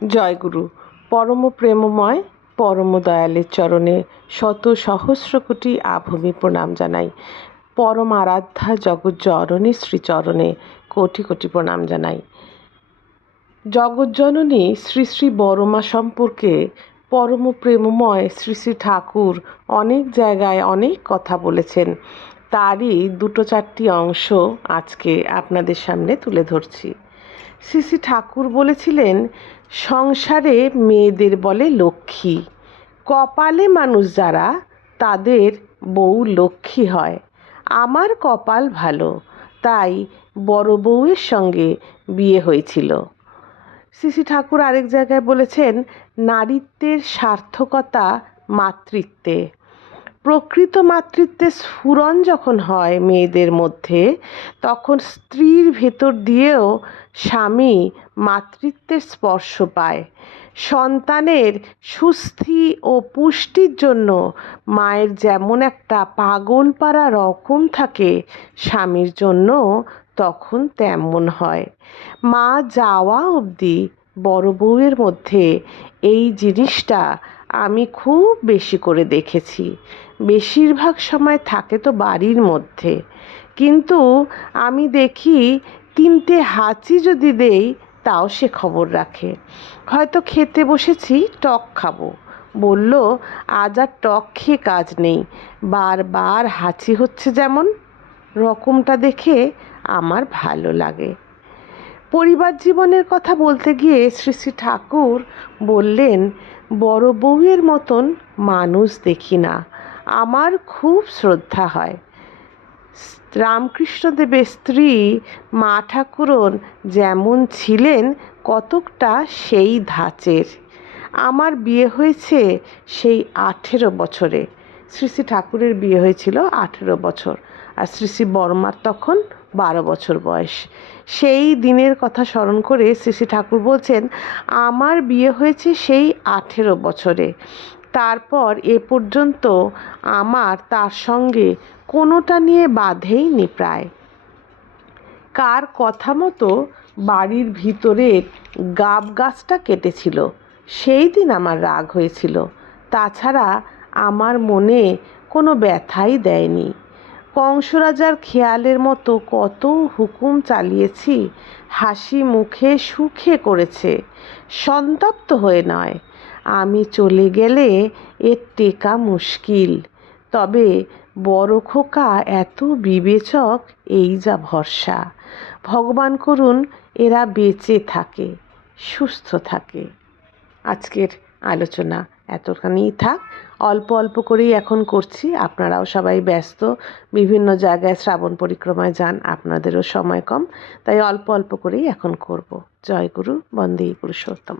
জয়গুরু। পরম প্রেমময় পরম দয়ালের চরণে শত সহস্র কোটি আভূমি প্রণাম জানাই। পরম আরাধ্যা জগৎ জননী শ্রীচরণে কোটি কোটি প্রণাম জানাই। জগৎজননী শ্রী শ্রী বড়মা সম্পর্কে পরম প্রেমময় শ্রী শ্রী ঠাকুর অনেক জায়গায় অনেক কথা বলেছেন। তারই দুটো চারটি অংশ আজকে আপনাদের সামনে তুলে ধরছি। শ্রী শ্রী ঠাকুর বলেছিলেন, সংসারে মেয়েদের বলে লক্ষ্মী, কপালে মানুষ যারা তাদের বউ লক্ষ্মী হয়। আমার কপাল ভালো, তাই বড় বউয়ের সঙ্গে বিয়ে হয়েছিল। শ্রী শ্রী ঠাকুর আরেক জায়গায় বলেছেন, নারীত্বের সার্থকতা মাতৃত্বে। প্রকৃত মাতৃত্বের স্ফুরণ যখন হয় মেয়েদের মধ্যে, তখন স্ত্রীর ভেতর দিয়েও স্বামী মাতৃত্বের স্পর্শ পায়। সন্তানের সুস্থি ও পুষ্টির জন্য মায়ের যেমন একটা পাগল পারা রকম থাকে, স্বামীর জন্য তখন তেমন হয়। মা যাওয়া অবধি বড় বউয়ের মধ্যে এই জিনিসটা আমি খুব বেশি করে দেখেছি। বেশিরভাগ সময় থাকে তো বাড়ির মধ্যে, কিন্তু আমি দেখি তিনটে হাঁচি যদি দেই তাও সে খবর রাখে। হয়তো খেতে বসেছি, টক খাবো, বলল আজ আর টক খেয়ে কাজ নেই, বারবার হাঁচি হচ্ছে যেমন, রকমটা দেখে আমার ভালো লাগে। পরিবার জীবনের কথা বলতে গিয়ে শ্রী শ্রী ঠাকুর বললেন, বড় বউয়ের মতন মানুষ দেখি না, আমার খুব শ্রদ্ধা হয়। রামকৃষ্ণদেবের স্ত্রী মা ঠাকুরন যেমন ছিলেন কতকটা সেই ধাঁচের। আমার বিয়ে হয়েছে সেই 18 বছরে। শ্রী শ্রী ঠাকুরের বিয়ে হয়েছিল 18 বছর, আর শ্রী শ্রী বর্মার তখন 12 বছর বয়স। সেই দিনের কথা স্মরণ করে শ্রী শ্রী ঠাকুর বলছেন, আমার বিয়ে হয়েছে সেই 18 বছরে, তারপর এ পর্যন্ত আমার তার সঙ্গে কোনোটা নিয়ে বাধেইনি প্রায়। কার কথা মতো বাড়ির ভিতরের গাব গাছটা কেটেছিল, সেই দিন আমার রাগ হয়েছিল। তাছাড়া আমার মনে কোনো ব্যথাই দেয়নি। কংসরাজার খেয়ালের মতো কত হুকুম চালিয়েছি, হাসি মুখে সুখে করেছে, সন্তপ্ত হয়ে নয়। আমি চলে গেলে এর টেকা মুশকিল। তবে বড় খোকা এত বিবেচক, এই যা ভরসা। ভগবান করুন এরা বেঁচে থাকে, সুস্থ থাকে। আজকের আলোচনা এতখানিই থাক। অল্প অল্প করেই এখন করছি, আপনারাও সবাই ব্যস্ত, বিভিন্ন জায়গায় শ্রাবণ পরিক্রমায় যান, আপনাদেরও সময় কম, তাই অল্প অল্প করেই এখন করব। জয় গুরু, বন্দে পুরুষোত্তম।